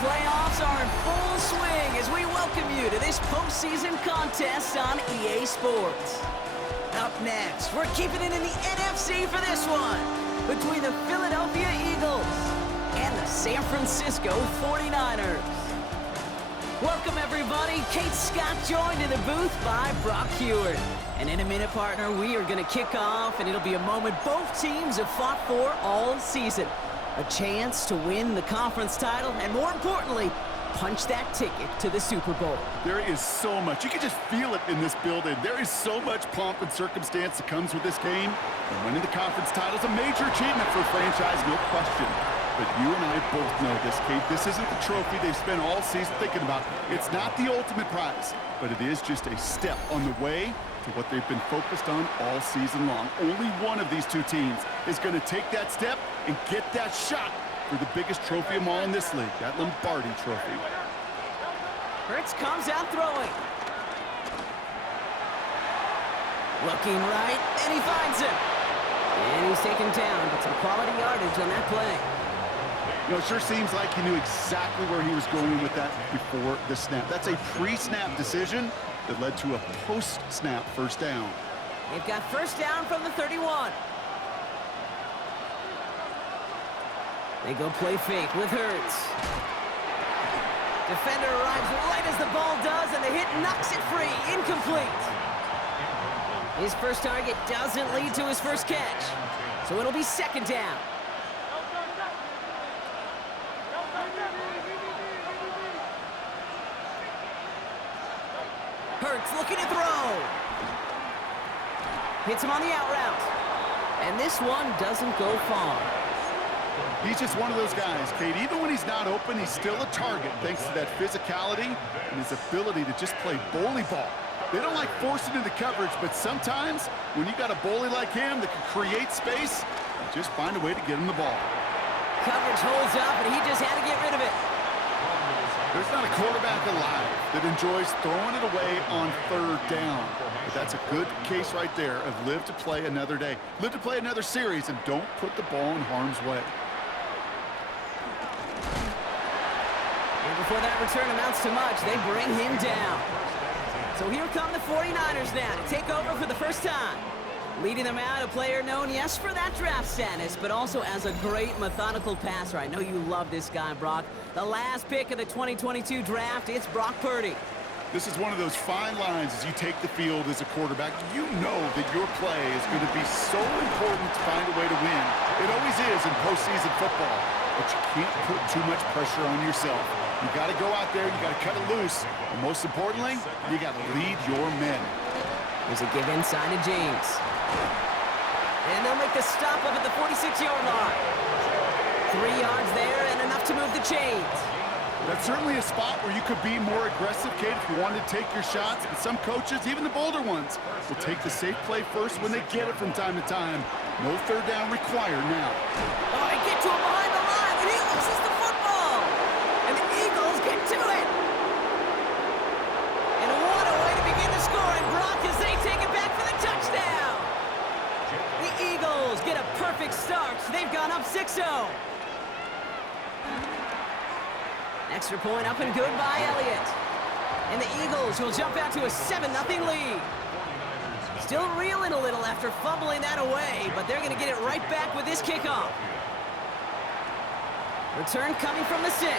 playoffs are in full swing as we welcome you to this postseason contest on EA Sports. Up next, we're keeping it in the NFC for this one, between the Philadelphia Eagles and the San Francisco 49ers. Welcome, everybody. Kate Scott joined in the booth by Brock Heward. And in a minute, partner, we are going to kick off, and it'll be a moment both teams have fought for all season. A chance to win the conference title, and more importantly, punch that ticket to the Super Bowl. There is so much. You can just feel it in this building. There is so much pomp and circumstance that comes with this game. And winning the conference title is a major achievement for a franchise, no question. But you and I both know this, Kate. This isn't the trophy they've spent all season thinking about. It's not the ultimate prize, but it is just a step on the way to what they've been focused on all season long. Only one of these two teams is going to take that step and get that shot for the biggest trophy of them all in this league, that Lombardi trophy. Hurts comes out throwing. Looking right, and he finds him. And he's taken down, but some quality yardage on that play. You know, it sure seems like he knew exactly where he was going with that before the snap. That's a pre-snap decision that led to a post-snap first down. They've got first down from the 31. They go play fake with Hurts. Defender arrives right as the ball does, and the hit knocks it free. Incomplete. His first target doesn't lead to his first catch, so it'll be second down. Hurts looking to throw. Hits him on the out route. And this one doesn't go far. He's just one of those guys, Kate. Even when he's not open, he's still a target thanks to that physicality and his ability to just play bully ball. They don't like forcing into coverage, but sometimes when you got a bully like him that can create space, you just find a way to get him the ball. Coverage holds up, and he just had to get rid of it. There's not a quarterback alive that enjoys throwing it away on third down. But that's a good case right there of live to play another day. Live to play another series, and don't put the ball in harm's way. And before that return amounts to much, they bring him down. So here come the 49ers now to take over for the first time. Leading them out, a player known, yes, for that draft status, but also as a great methodical passer. I know you love this guy, Brock. The last pick of the 2022 draft, it's Brock Purdy. This is one of those fine lines as you take the field as a quarterback. You know that your play is going to be so important to find a way to win. It always is in postseason football, but you can't put too much pressure on yourself. You got to go out there, you got to cut it loose, and most importantly, you got to lead your men. There's a give inside to James. And they'll make the stop up at the 46-yard line. 3 yards there and enough to move the chains. That's certainly a spot where you could be more aggressive, Kate, if you wanted to take your shots. But some coaches, even the bolder ones, will take the safe play first when they get it from time to time. No third down required now. Oh, they get to him behind the line, and he loses the football. And the Eagles get to it. And what a way to begin the scoring, Brock, as they take it back for the touchdown. The Eagles get a perfect start. They've gone up 6-0. Extra point up and good by Elliott. And the Eagles will jump out to a 7-0 lead. Still reeling a little after fumbling that away, but they're going to get it right back with this kickoff. Return coming from the 6.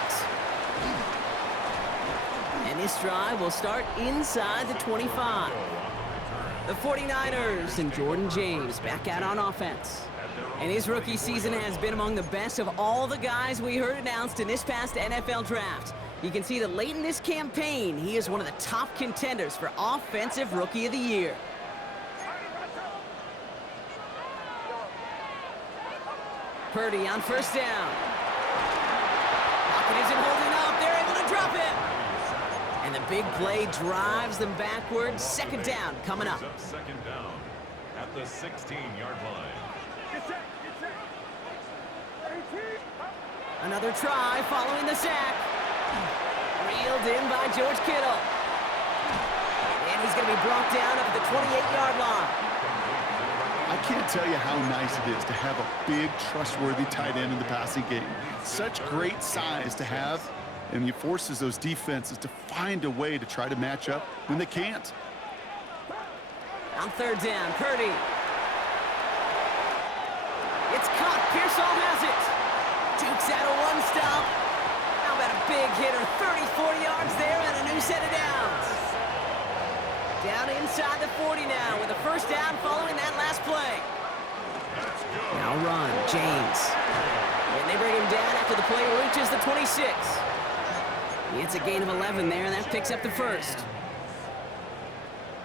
And this drive will start inside the 25. The 49ers and Jordan James back out on offense. And his rookie season has been among the best of all the guys we heard announced in this past NFL draft. You can see that late in this campaign, he is one of the top contenders for Offensive Rookie of the Year. Purdy on first down. Pocket isn't holding up. They're able to drop it. And the big play drives them backwards. Second down coming up. Second down at the 16-yard line. Another try following the sack. Reeled in by George Kittle. And he's going to be brought down up at the 28-yard line. I can't tell you how nice it is to have a big, trustworthy tight end in the passing game. Such great size to have, And he forces those defenses to find a way to try to match up when they can't. On third down, Purdy. It's caught. Pearsall has it. Dukes out a one stop. How about a big hitter? 30-40 yards there and a new set of downs. Down inside the 40 now with a first down following that last play. Now run, James. And they bring him down after the play reaches the 26. It's a gain of 11 there, and that picks up the first.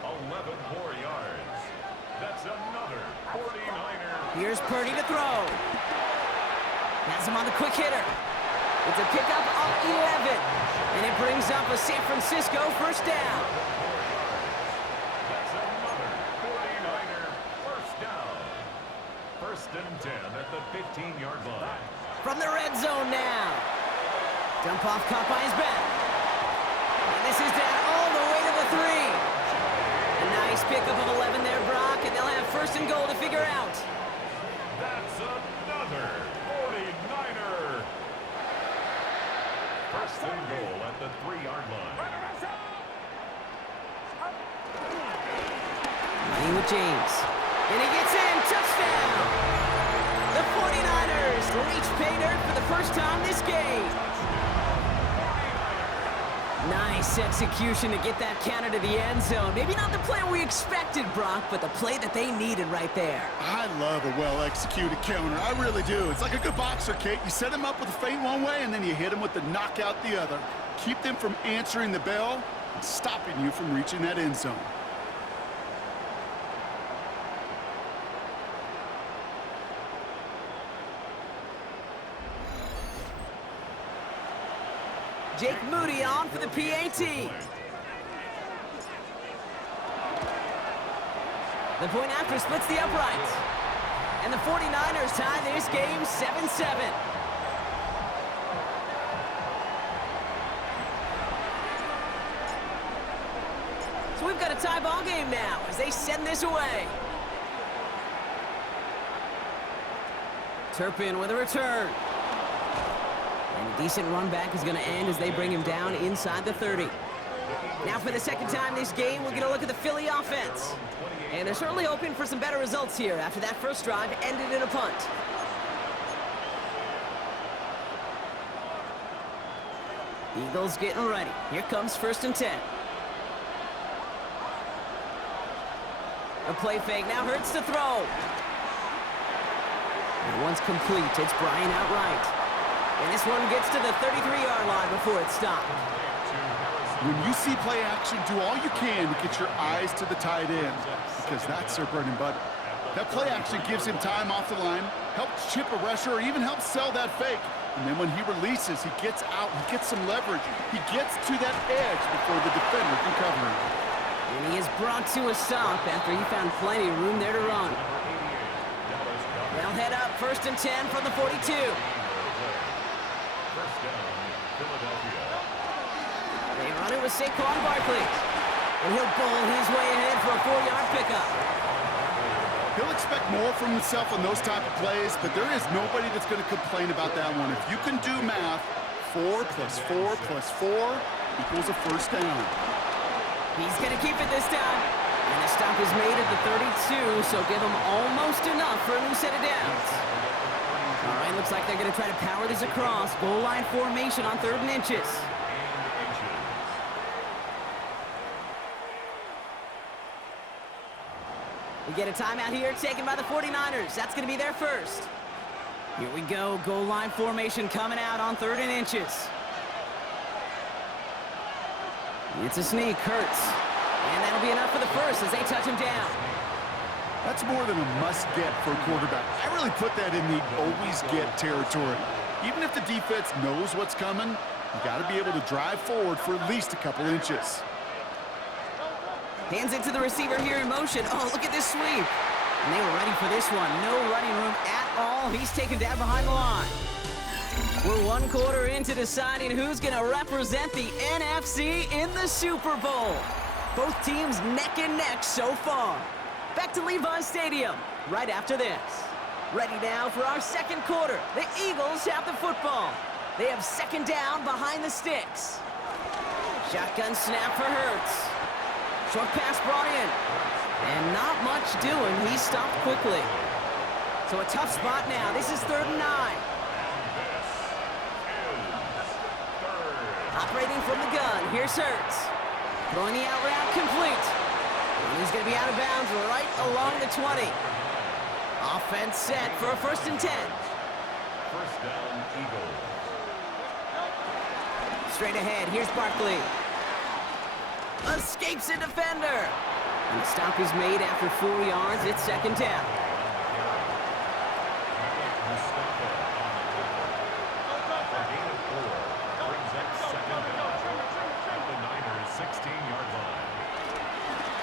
11 more yards. That's another 49er. Here's Purdy to throw. Has him on the quick hitter. It's a pickup of 11. And it brings up a San Francisco first down. That's another 49er first down. First and 10 at the 15-yard line. From the red zone now. Dump off caught by his back. And this is down all the way to the 3. A nice pickup of 11 there, Brock, and they'll have first and goal to figure out. That's another 49er. First and goal at the 3-yard line. Running with James. And he gets in. Touchdown! The 49ers reach pay dirt for the first time this game. Nice execution to get that counter to the end zone. Maybe not the play we expected, Brock, but the play that they needed right there. I love a well-executed counter. I really do. It's like a good boxer, Kate. You set him up with a feint one way, and then you hit him with the knockout the other. Keep them from answering the bell and stopping you from reaching that end zone. Jake Moody on for the PAT. The point after splits the uprights. And the 49ers tie this game 7-7. So we've got a tie ball game now as they send this away. Turpin with a return. And a decent run back is going to end as they bring him down inside the 30. Now for the second time this game, we're going to look at the Philly offense. And they're certainly hoping for some better results here after that first drive ended in a punt. Eagles getting ready. Here comes first and 10. A play fake now hurts to throw. And once complete, it's Bryant outright. And this one gets to the 33-yard line before it's stopped. When you see play action, do all you can to get your eyes to the tight end, because that's their bread and butter. That play action gives him time off the line, helps chip a rusher, or even helps sell that fake. And then when he releases, he gets out, he gets some leverage. He gets to that edge before the defender can cover him. And he is brought to a stop after he found plenty of room there to run. They'll head up first and 10 from the 42. They run it with Saquon Barkley. And he'll bowl his way ahead for a 4-yard pickup. He'll expect more from himself on those type of plays, but there is nobody that's going to complain about that one. If you can do math, 4 plus 4 plus 4 equals a first down. He's going to keep it this time. And the stop is made at the 32, so give him almost enough for a new set of downs. All right, looks like they're going to try to power this across. Goal line formation on 3rd and inches. We get a timeout here taken by the 49ers. That's going to be their first. Here we go. Goal line formation coming out on 3rd and inches. It's a sneak. Hurts. And that'll be enough for the first as they touch him down. That's more than a must-get for a quarterback. I really put that in the always-get territory. Even if the defense knows what's coming, you got to be able to drive forward for at least a couple inches. Hands it to the receiver here in motion. Oh, look at this sweep. And they were ready for this one. No running room at all. He's taken down behind the line. We're 1 quarter into deciding who's going to represent the NFC in the Super Bowl. Both teams neck and neck so far. Back to Levi's Stadium right after this. Ready now for our second quarter. The Eagles have the football. They have second down behind the sticks. Shotgun snap for Hurts. Short pass brought in. And not much doing. He stopped quickly. So a tough spot now. This is 3rd and 9. Operating from the gun. Here's Hurts. Throwing the out route complete. And he's going to be out of bounds right along the 20. Offense set for a 1st and 10. First down, Eagles. Straight ahead, here's Barkley. Escapes a defender. And the stop is made after 4 yards. It's 2nd down.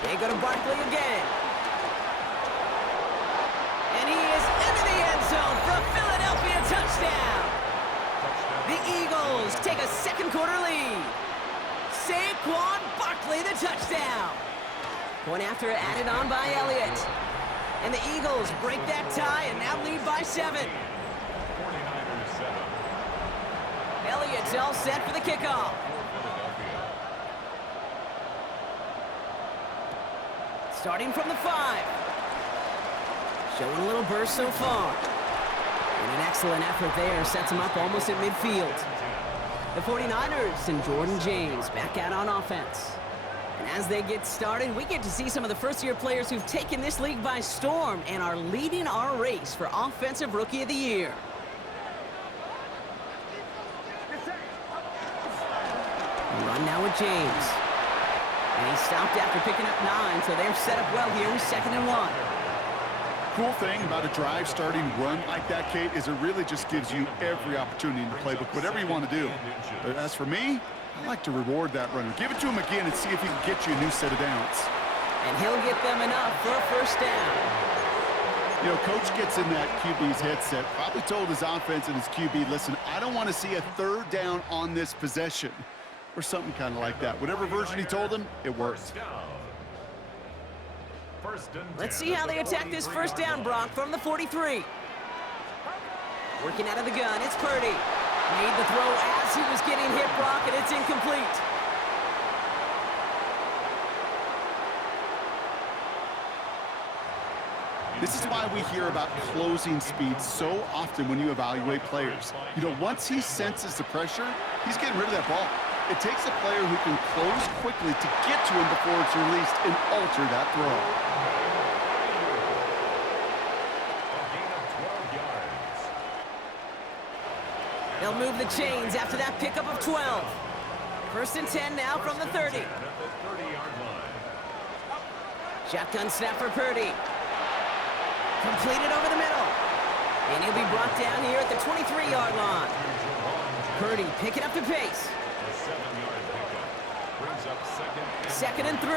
They go to Barkley again. And he is into the end zone for a Philadelphia touchdown. The Eagles take a 2nd quarter lead. Saquon Barkley the touchdown. Point after added on by Elliott. And the Eagles break that tie and now lead by 7. 49ers 7. Elliott's all set for the kickoff. Starting from the 5. Showing a little burst so far. And an excellent effort there sets him up almost at midfield. The 49ers and Jordan James back out on offense. And as they get started, we get to see some of the first-year players who've taken this league by storm and are leading our race for Offensive Rookie of the Year. Run now with James. And he stopped after picking up 9, so they're set up well here with 2nd and 1. Cool thing about a drive starting run like that, Kate, is it really just gives you every opportunity in the playbook, whatever you want to do. But as for me, I like to reward that runner. Give it to him again and see if he can get you a new set of downs. And he'll get them enough for a 1st down. You know, coach gets in that QB's headset, probably told his offense and his QB, listen, I don't want to see a 3rd down on this possession. Or something kind of like that. Whatever version he told him, it worked. Let's see how they attack this 1st down, Brock, from the 43. Working out of the gun, it's Purdy. Made the throw as he was getting hit, Brock, and it's incomplete. This is why we hear about closing speed so often when you evaluate players. You know, once he senses the pressure, he's getting rid of that ball. It takes a player who can close quickly to get to him before it's released and alter that throw. They'll move the chains after that pickup of 12. 1st and 10 now from the 30. Shotgun snap for Purdy. Completed over the middle. And he'll be brought down here at the 23-yard line. Purdy picking up the pace. 2nd and 3. To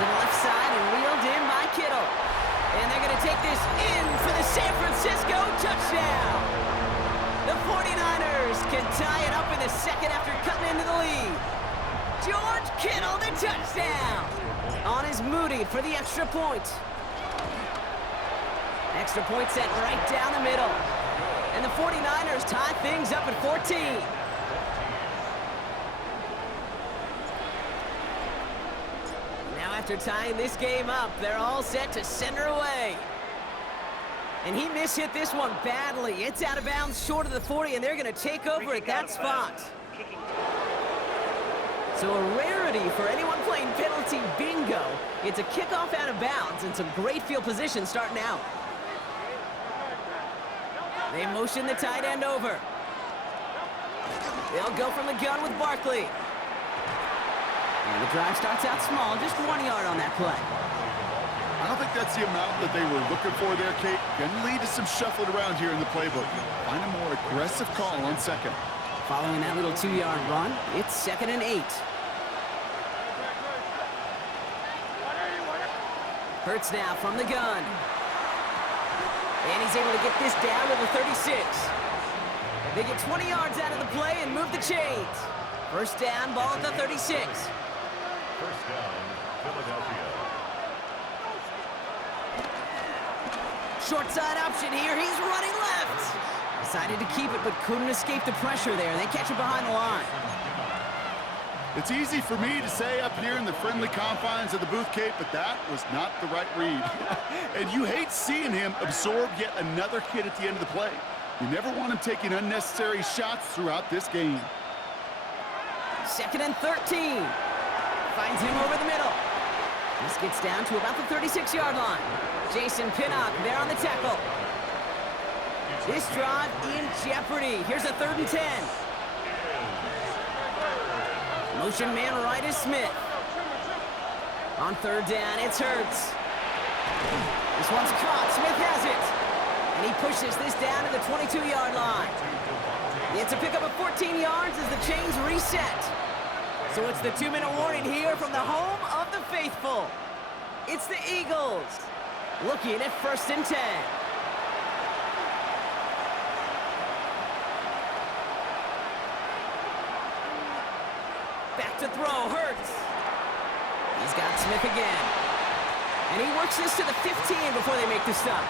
the left side and reeled in by Kittle. And they're going to take this in for the San Francisco touchdown. The 49ers can tie it up in the 2nd after cutting into the lead. George Kittle, the touchdown. On his Moody for the extra point. Extra point set right down the middle. And the 49ers tie things up at 14. After tying this game up, they're all set to send her away. And he mishit this one badly. It's out of bounds short of the 40, and they're going to take over at that spot. So a rarity for anyone playing penalty bingo. It's a kickoff out of bounds and some great field position starting out. They motion the tight end over. They'll go from the gun with Barkley. And the drive starts out small, just 1 yard on that play. I don't think that's the amount that they were looking for there, Kate. Can lead to some shuffling around here in the playbook. Find a more aggressive call on 2nd. Following that little 2-yard run, it's 2nd and 8. Hurts now from the gun. And he's able to get this down to the 36. They get 20 yards out of the play and move the chains. 1st down, ball at the 36. 1st down, Philadelphia. Short side option here. He's running left. Decided to keep it, but couldn't escape the pressure there. They catch it behind the line. It's easy for me to say up here in the friendly confines of the booth, Kate, but that was not the right read. And you hate seeing him absorb yet another hit at the end of the play. You never want him taking unnecessary shots throughout this game. 2nd and 13. Finds him over the middle. This gets down to about the 36-yard line. Jason Pinnock there on the tackle. This drive in jeopardy. Here's a 3rd and 10. Motion man right is Smith. On 3rd down, it's Hurts. This one's caught. Smith has it. And he pushes this down to the 22-yard line. It's a pickup of 14 yards as the chains reset. So it's the 2-minute warning here from the home of the faithful. It's the Eagles looking at 1st and 10. Back to throw, Hurts. He's got Smith again. And he works this to the 15 before they make the stop.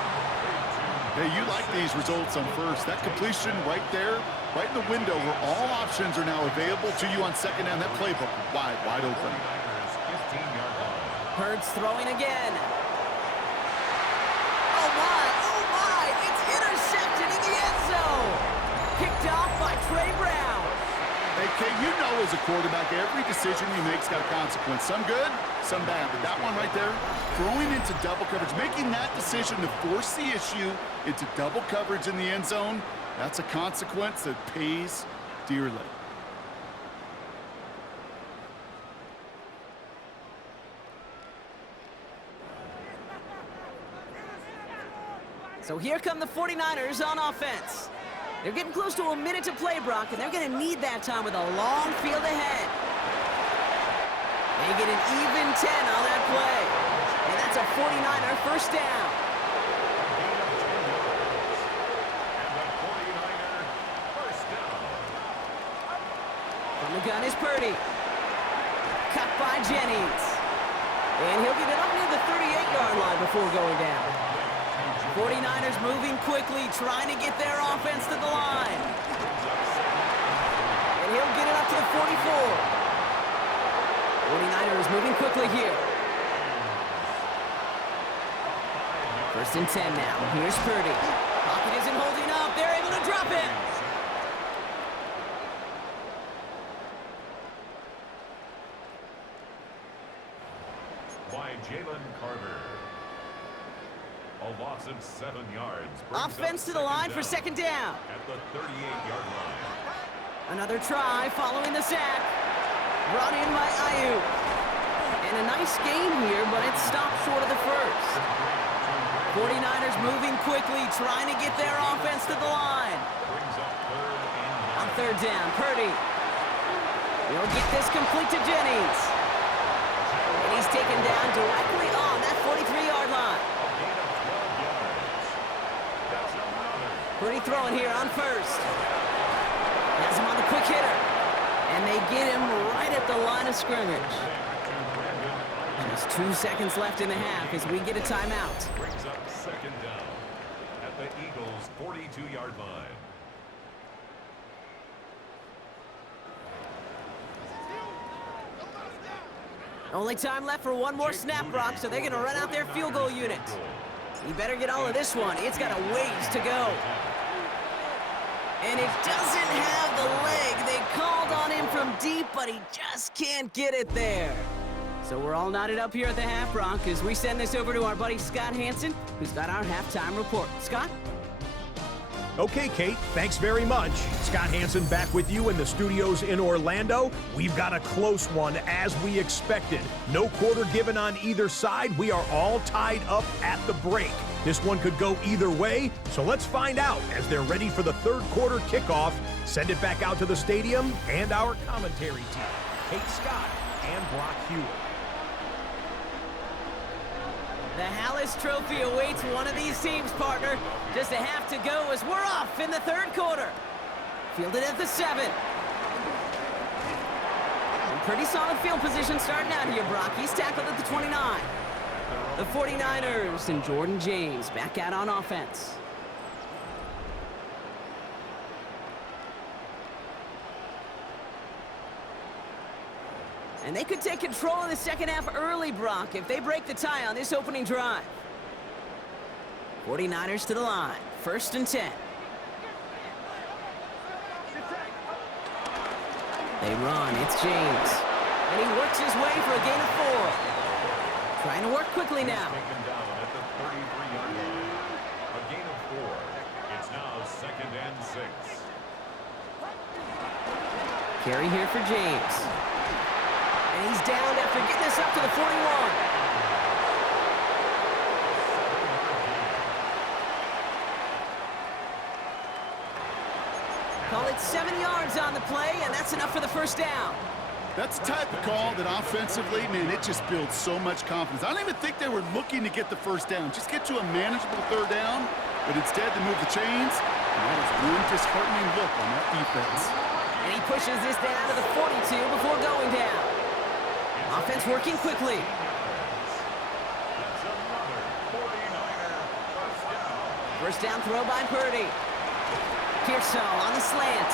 Hey, you like these results on first. That completion right there, right in the window where all options are now available to you on 2nd down. That playbook wide open. Hurts throwing again. Oh my, it's intercepted in the end zone. Picked off by Trey Brown. Hey, Kate, you know as a quarterback, every decision you make's got a consequence. Some good, some bad. But that one right there, throwing into double coverage, making that decision to force the issue into double coverage in the end zone, that's a consequence that pays dearly. So here come the 49ers on offense. They're getting close to a minute to play, Brock, and they're going to need that time with a long field ahead. They get an even 10 on that play. And that's a 49er 1st down. From the gun is Purdy. Cut by Jennings. And he'll get it up near the 38-yard line before going down. 49ers moving quickly, trying to get their offense to the line. And he'll get it up to the 44. 49ers moving quickly here. 1st and 10 now. Here's Purdy. Pocket isn't holding up. They're able to drop it. By Jalen Carter. A loss of 7 yards. Offense to the line for 2nd down. At the 38-yard line. Another try following the sack. Brought in by Ayuk. And a nice gain here, but it stopped short of the first. 49ers moving quickly, trying to get their offense to the line. On 3rd down, Purdy. He'll get this complete to Jennings. And he's taken down directly on that 43-yard line. Purdy throwing here on 1st. Has him on the quick hitter. And they get him right at the line of scrimmage. Just 2 seconds left in the half as we get a timeout. Brings up 2nd down at the Eagles' 42-yard line. Only time left for one more snap, Brock, so they're going to run out their field goal unit. You better get all of this one. It's got a ways to go. And it doesn't have the leg. They called on him from deep, but he just can't get it there. So we're all knotted up here at the half, Brock, as we send this over to our buddy Scott Hansen, who's got our halftime report. Scott? Okay, Kate, thanks very much. Scott Hansen back with you in the studios in Orlando. We've got a close one as we expected. No quarter given on either side. We are all tied up at the break. This one could go either way, so let's find out as they're ready for the 3rd quarter kickoff. Send it back out to the stadium and our commentary team, Kate Scott and Brock Hewitt. The Hallis Trophy awaits one of these teams, partner. Just a half to go as we're off in the 3rd quarter. Fielded at the 7. And pretty solid field position starting out here, Brock. He's tackled at the 29. The 49ers and Jordan James back out on offense. And they could take control of the second half early, Brock, if they break the tie on this opening drive. 49ers to the line. 1st and 10. They run. It's James. And he works his way for a gain of 4. Trying to work quickly now. Taken down at the 33-yard line. A gain of 4. It's now 2nd and 6. Carry here for James. And he's down after getting this up to the 41. Call it 7 yards on the play, and that's enough for the first down. That's the type of call that offensively, man, it just builds so much confidence. I don't even think they were looking to get the first down. Just get to a manageable 3rd down, but instead they move the chains, and that is one disheartening look on that defense. And he pushes this down to the 42 before going down. Offense working quickly. That's another 49er first down. First down throw by Purdy. Pearsall on the slant.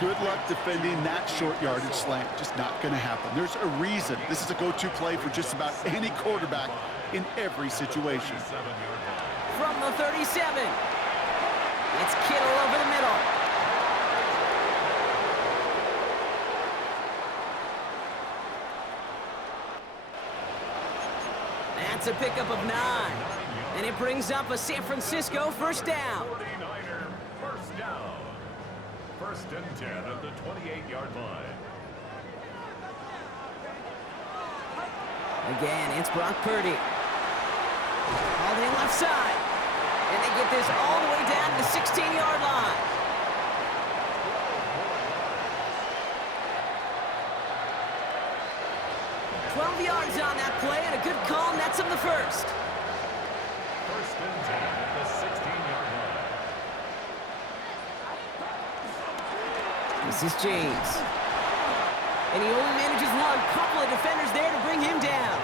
Good luck defending that short yardage slant. Just not going to happen. There's a reason this is a go-to play for just about any quarterback in every situation. 7-yard line. From the 37. It's Kittle over the middle. That's a pickup of 9. And it brings up a San Francisco first down. 49er first down. 1st and 10 at the 28-yard line. Again, it's Brock Purdy. Hauled in left side. And they get this all the way down to the 16-yard line. $12 yards on that play, and a good call nets him the first. 1st and 10 at the 16-yard line. This is James. And he only manages one. Couple of defenders there to bring him down.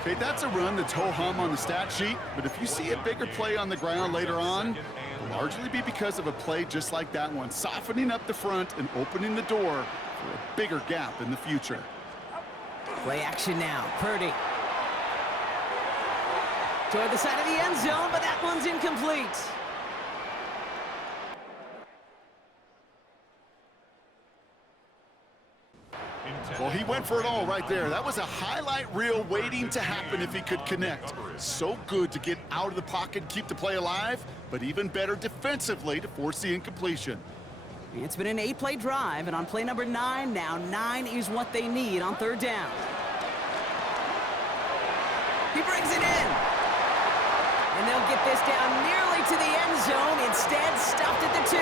Okay, that's a run that's ho-hum on the stat sheet, but if you see a bigger play on the ground later on, it'll largely be because of a play just like that one, softening up the front and opening the door for a bigger gap in the future. Play action now. Purdy. Toward the side of the end zone, but that one's incomplete. Well, he went for it all right there. That was a highlight reel waiting to happen if he could connect. So good to get out of the pocket and keep the play alive, but even better defensively to force the incompletion. It's been an 8-play drive, and on play number 9 now, 9 is what they need on 3rd down. He brings it in. And they'll get this down nearly to the end zone, instead stopped at the 2.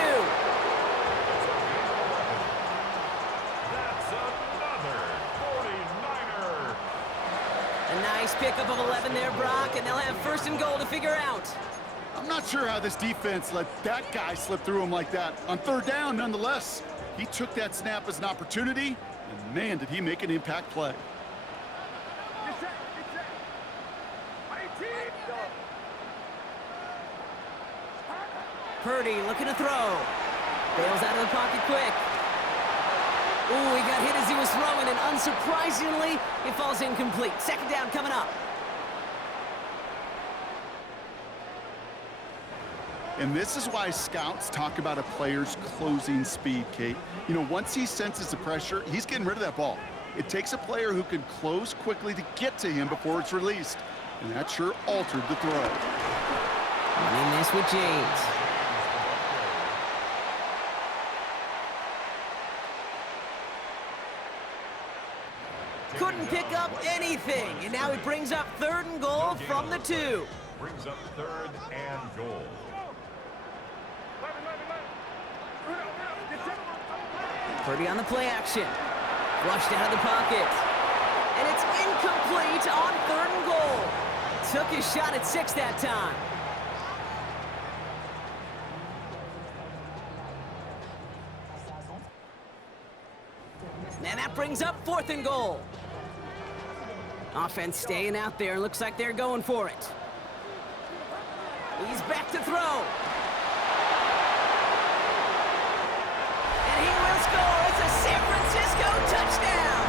That's another 49er. A nice pickup of 11 there, Brock, and they'll have 1st and goal to figure out. I'm not sure how this defense let that guy slip through him like that. On 3rd down, nonetheless, he took that snap as an opportunity, and man, did he make an impact play. Purdy looking to throw. Bails out of the pocket quick. Ooh, he got hit as he was throwing, and unsurprisingly, it falls incomplete. 2nd down coming up. And this is why scouts talk about a player's closing speed, Kate. You know, once he senses the pressure, he's getting rid of that ball. It takes a player who can close quickly to get to him before it's released. And that sure altered the throw. Running this with James. Couldn't pick up anything, and now it brings up 3rd and goal from the 2. Brings up 3rd and goal. Purdy on the play action. Flushed out of the pocket. And it's incomplete on 3rd and goal. Took his shot at 6 that time. And that brings up 4th and goal. Offense staying out there. Looks like they're going for it. He's back to throw. And he will score. It's a San Francisco touchdown.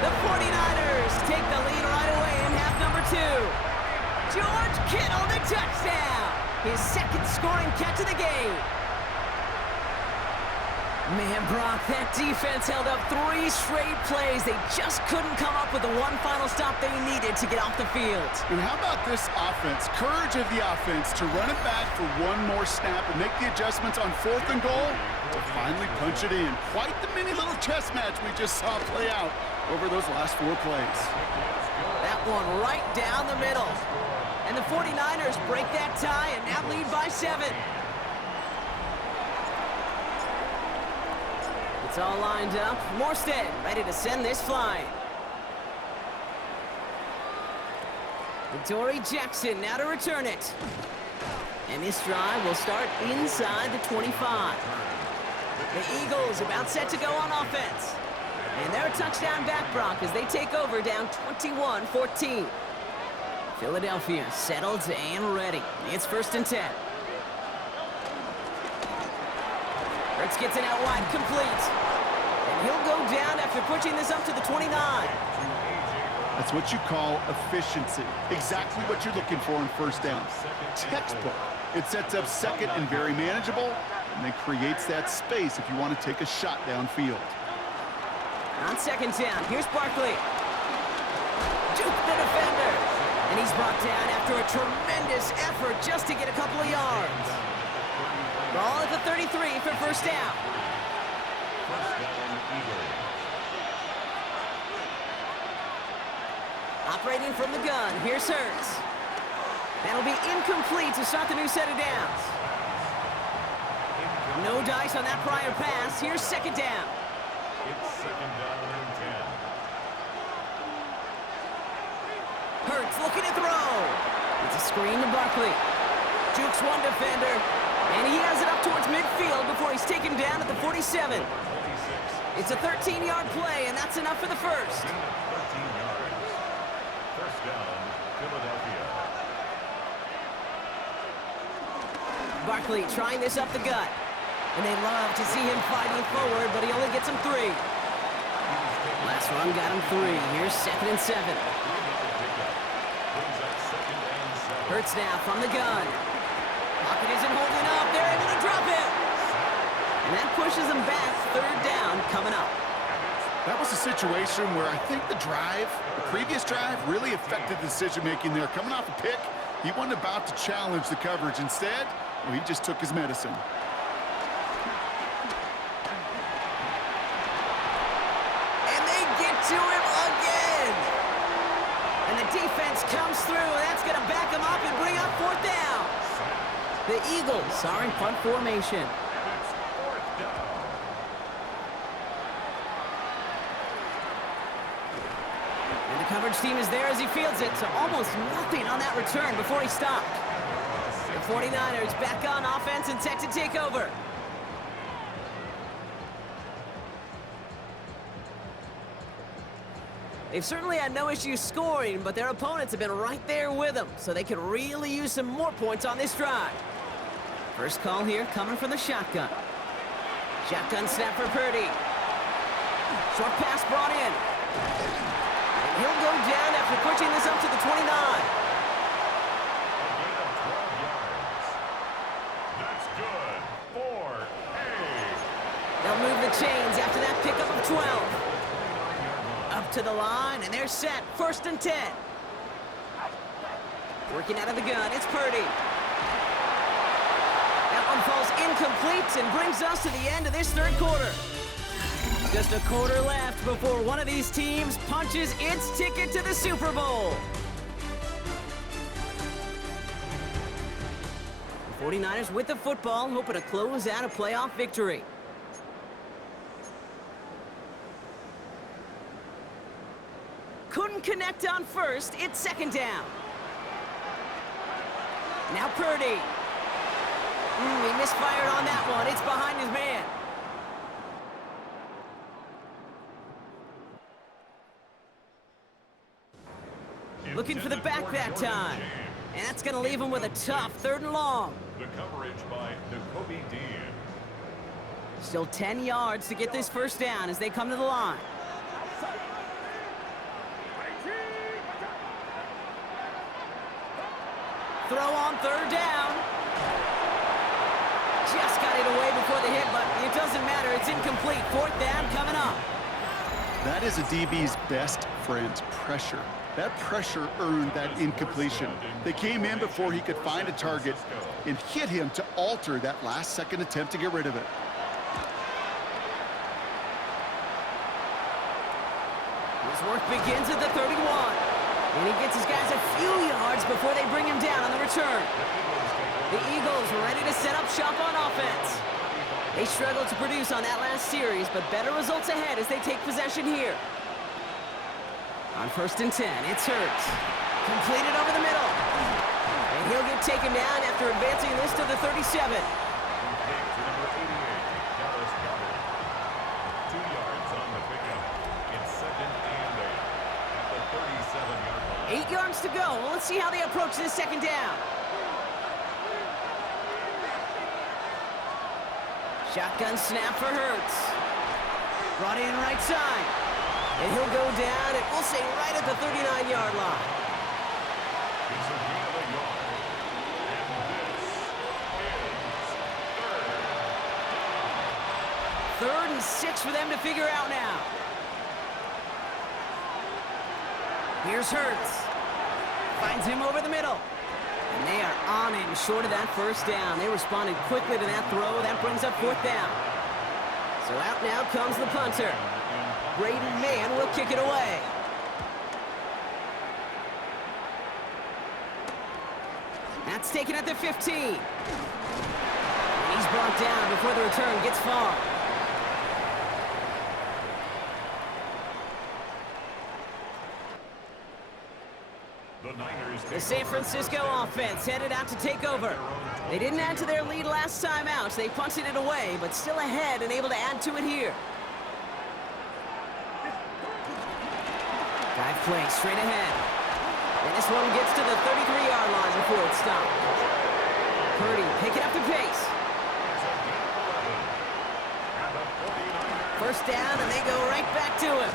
The 49ers take the lead right away in half number 2. George Kittle, the touchdown. His second scoring catch of the game. Man, Brock, that defense held up 3 straight plays. They just couldn't come up with the one final stop they needed to get off the field. And how about this offense? Courage of the offense to run it back for one more snap and make the adjustments on 4th and goal to finally punch it in. Quite the mini little chess match we just saw play out over those last 4 plays. That one right down the middle. And the 49ers break that tie and now lead by 7. It's all lined up. Morstead ready to send this flying. Dory Jackson now to return it. And this drive will start inside the 25. The Eagles about set to go on offense. And they're a touchdown back, Brock, as they take over down 21-14. Philadelphia settled and ready. It's 1st and 10. Hurts gets it out wide, complete. And he'll go down after pushing this up to the 29. That's what you call efficiency. Exactly what you're looking for in 1st down. Textbook. It sets up 2nd and very manageable, and then creates that space if you want to take a shot downfield. On 2nd down, here's Barkley. Juke the defender. And he's brought down after a tremendous effort just to get a couple of yards. Ball at the 33 for 1st down. Operating from the gun, here's Hurts. That'll be incomplete to start the new set of downs. No dice on that prior pass. Here's 2nd down. It's 2nd down and 10. Hurts looking to throw. It's a screen to Barkley. Jukes one defender. And he has it up towards midfield before he's taken down at the 47. It's a 13-yard play, and that's enough for the first. 13 yards. 1st down, Philadelphia. Barkley trying this up the gut. And they love to see him fighting forward, but he only gets him 3. Last run got him 3. Here's 2nd and 7. Hurts now from the gun. Pocket isn't holding up. They're able to drop it. And that pushes them back. 3rd down coming up. That was a situation where I think the previous drive, really affected the decision-making there. Coming off a pick, he wasn't about to challenge the coverage. Instead, well, he just took his medicine. And they get to him again. And the defense comes through, and that's going to back him up and bring up 4th down. The Eagles are in punt formation. It's 4th down. And the coverage team is there as he fields it, so almost nothing on that return before he stopped. The 49ers back on offense and set to take over. They've certainly had no issue scoring, but their opponents have been right there with them, so they could really use some more points on this drive. First call here coming from the shotgun. Shotgun snap for Purdy. Short pass brought in. And he'll go down after pushing this up to the 29. A gain of 12 yards. That's good for a. They'll move the chains after that pickup of 12. Up to the line, and they're set. 1st and 10. Working out of the gun, it's Purdy. That one falls incomplete and brings us to the end of this 3rd quarter. Just a quarter left before one of these teams punches its ticket to the Super Bowl. The 49ers with the football, hoping to close out a playoff victory. Couldn't connect on 1st. It's 2nd down. Now Purdy. He misfired on that one. It's behind his man. looking for the back that time. And that's going to leave him with a tough 3rd and long. The coverage by Jacoby Dean. Still 10 yards to get this first down as they come to the line. Throw on 3rd down. Just got it away before the hit, but it doesn't matter. It's incomplete. 4th down coming up. That is a DB's best friend, pressure. That pressure earned that incompletion. They came in before he could find a target and hit him to alter that last-second attempt to get rid of it. His work begins at the 31. And he gets his guys a few yards before they bring him down on the return. The Eagles ready to set up shop on offense. They struggled to produce on that last series, but better results ahead as they take possession here. On 1st and 10, it's Hurts. Completed over the middle. And he'll get taken down after advancing this to the 37. Complete to number 88, Dallas Goedert. 2 yards on the pickup. It's 2nd and 8 at the 37-yard line. 8 yards to go. Well, let's see how they approach this 2nd down. Shotgun snap for Hurts. Brought in right side. And he'll go down, and we'll say right at the 39-yard line. It's a gain of a yard. And this is 3rd and 6 for them to figure out now. Here's Hurts. Finds him over the middle. And they are on him short of that 1st down. They responded quickly to that throw. That brings up 4th down. So out now comes the punter. Braden Mann will kick it away. That's taken at the 15. And he's brought down before the return gets far. The San Francisco offense headed out to take over. They didn't add to their lead last time out, so they punted it away, but still ahead and able to add to it here. Drive play straight ahead. And this one gets to the 33-yard line before it's stopped. Purdy picking up the pace. 1st down, and they go right back to him.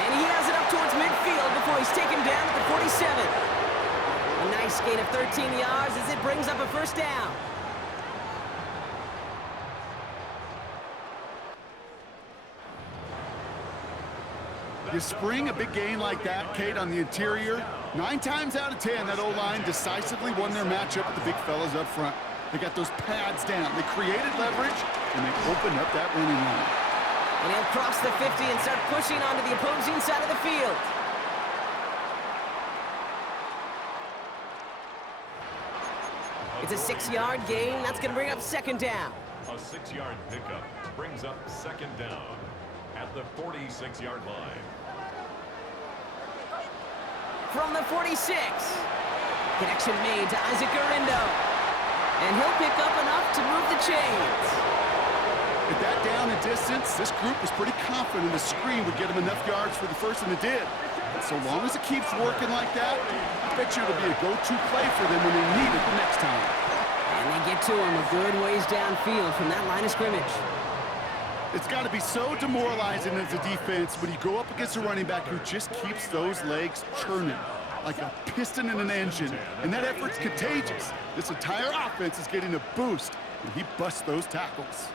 And he has it up towards midfield before he's taken down at the 47. A nice gain of 13 yards as it brings up a 1st down. You spring a big gain like that, Kate, on the interior, 9 times out of 10, that O-line decisively won their matchup with the big fellas up front. They got those pads down. They created leverage, and they opened up that running line. And he'll cross the 50 and start pushing onto the opposing side of the field. It's a 6-yard gain. That's going to bring up 2nd down. a 6-yard pickup brings up 2nd down at the 46-yard line. From the 46. Connection made to Isaac Garindo. And he'll pick up enough to move the chains. At that down and distance, this group was pretty confident the screen would get them enough yards for the first, and it did. But so long as it keeps working like that, I bet you it'll be a go-to play for them when they need it the next time. And they get to him a good ways downfield from that line of scrimmage. It's got to be so demoralizing as a defense when you go up against a running back who just keeps those legs churning like a piston in an engine. And that effort's contagious. This entire offense is getting a boost when he busts those tackles.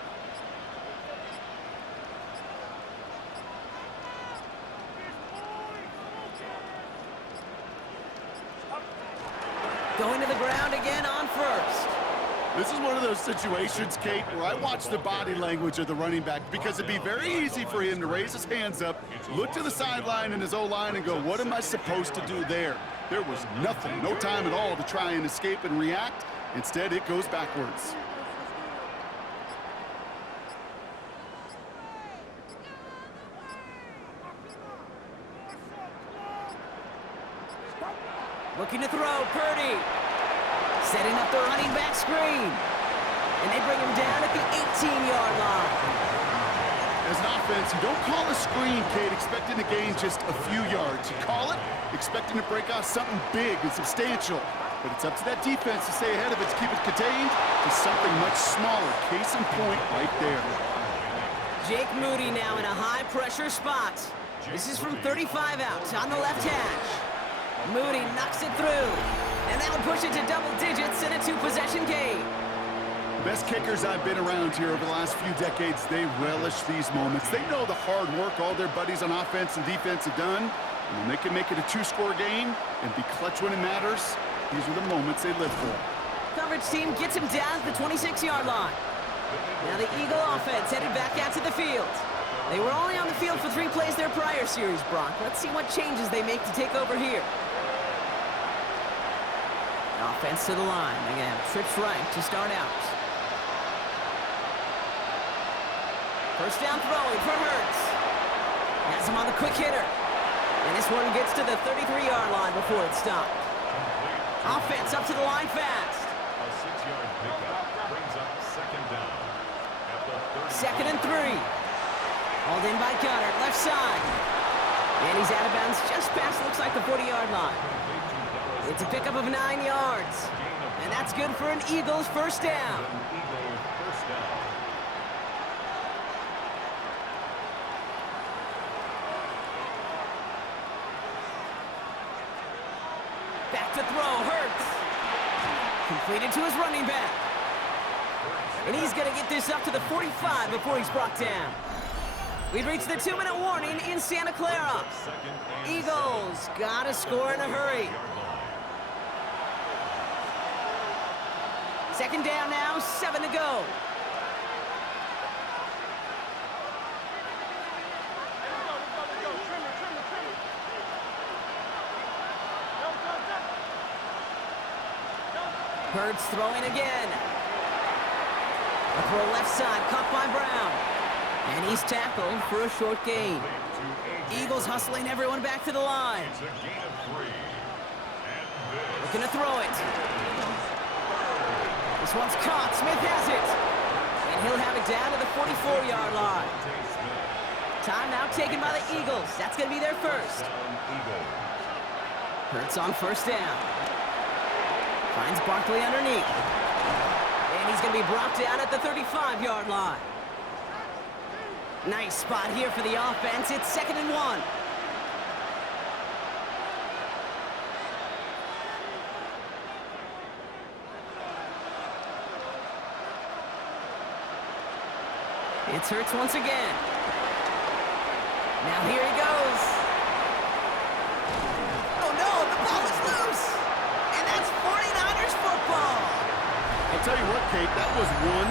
Going to the ground again on first. This is one of those situations, Kate, where I watch the body language of the running back because it'd be very easy for him to raise his hands up, look to the sideline in his O-line and go, what am I supposed to do there? There was nothing, no time at all to try and escape and react. Instead, it goes backwards. Looking to throw, Purdy. Setting up the running back screen. And they bring him down at the 18-yard line. As an offense, you don't call a screen, Kate, expecting to gain just a few yards. You call it expecting to break off something big and substantial. But it's up to that defense to stay ahead of it, to keep it contained to something much smaller. Case in point right there. Jake Moody now in a high-pressure spot. This is from 35 out on the left hash. Moody knocks it through, and that'll push it to double digits in a two-possession game. The best kickers I've been around here over the last few decades, they relish these moments. They know the hard work all their buddies on offense and defense have done. And when they can make it a two-score game and be clutch when it matters, these are the moments they live for. Coverage team gets him down at the 26-yard line. Now the Eagle offense headed back out to the field. They were only on the field for 3 plays their prior series, Brock. Let's see what changes they make to take over here. Offense to the line. They're going to have trips right to start out. First down throwing for Hurts. Has him on the quick hitter. And this one gets to the 33-yard line before it's stopped. Offense up to the line fast. A 6-yard pickup brings up second down. At the 2nd and 3. Hauled in by Goddard, left side. And he's out of bounds just past, looks like, the 40-yard line. It's a pickup of 9 yards. And that's good for an Eagles first down. Back to throw, Hurts. Completed to his running back. And he's going to get this up to the 45 before he's brought down. We've reached the 2-minute warning in Santa Clara. Eagles got to score in a hurry. Second down now, 7 to go. Hurts throwing again. A throw left side, caught by Brown. And he's tackled for a short gain. Eagles hustling everyone back to the line. Looking to throw it. This one's caught. Smith has it. And he'll have it down to the 44-yard line. Timeout taken by the Eagles. That's going to be their first. Hurts on first down. Finds Barkley underneath. And he's going to be brought down at the 35-yard line. Nice spot here for the offense. It's 2nd and 1. It's Hurts once again. Now here he goes. Oh no, the ball is loose. And that's 49ers football. I'll tell you what, Kate, that was one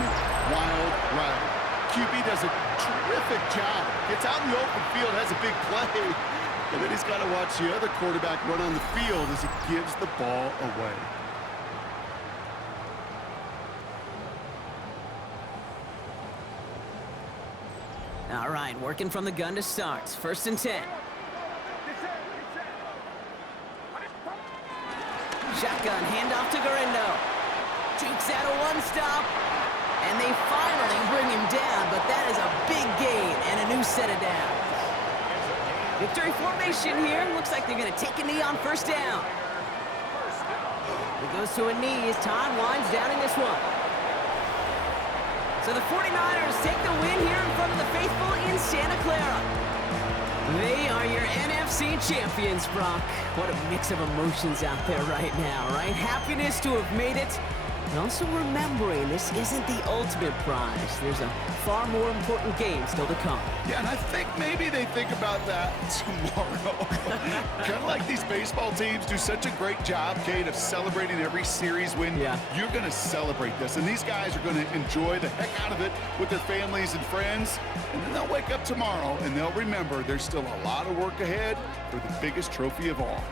wild ride. QB does a terrific job. Gets out in the open field, has a big play. And then he's got to watch the other quarterback run on the field as he gives the ball away. All right, working from the gun to start. 1st and 10. Shotgun, handoff to Garindo. Jukes out a one-stop. And they finally bring him down, but that is a big gain and a new set of downs. Victory formation here. Looks like they're going to take a knee on first down. He goes to a knee as time winds down in this one. So the 49ers take the win here in front of the faithful in Santa Clara. They are your NFC champions, Brock. What a mix of emotions out there right now, right? Happiness to have made it, and also remembering this isn't the ultimate prize. There's a far more important game still to come. Yeah, and I think maybe they think about that tomorrow. Kind of like these baseball teams do such a great job, Kate, of celebrating every series win. Yeah. You're going to celebrate this, and these guys are going to enjoy the heck out of it with their families and friends. And then they'll wake up tomorrow, and they'll remember there's still a lot of work ahead for the biggest trophy of all.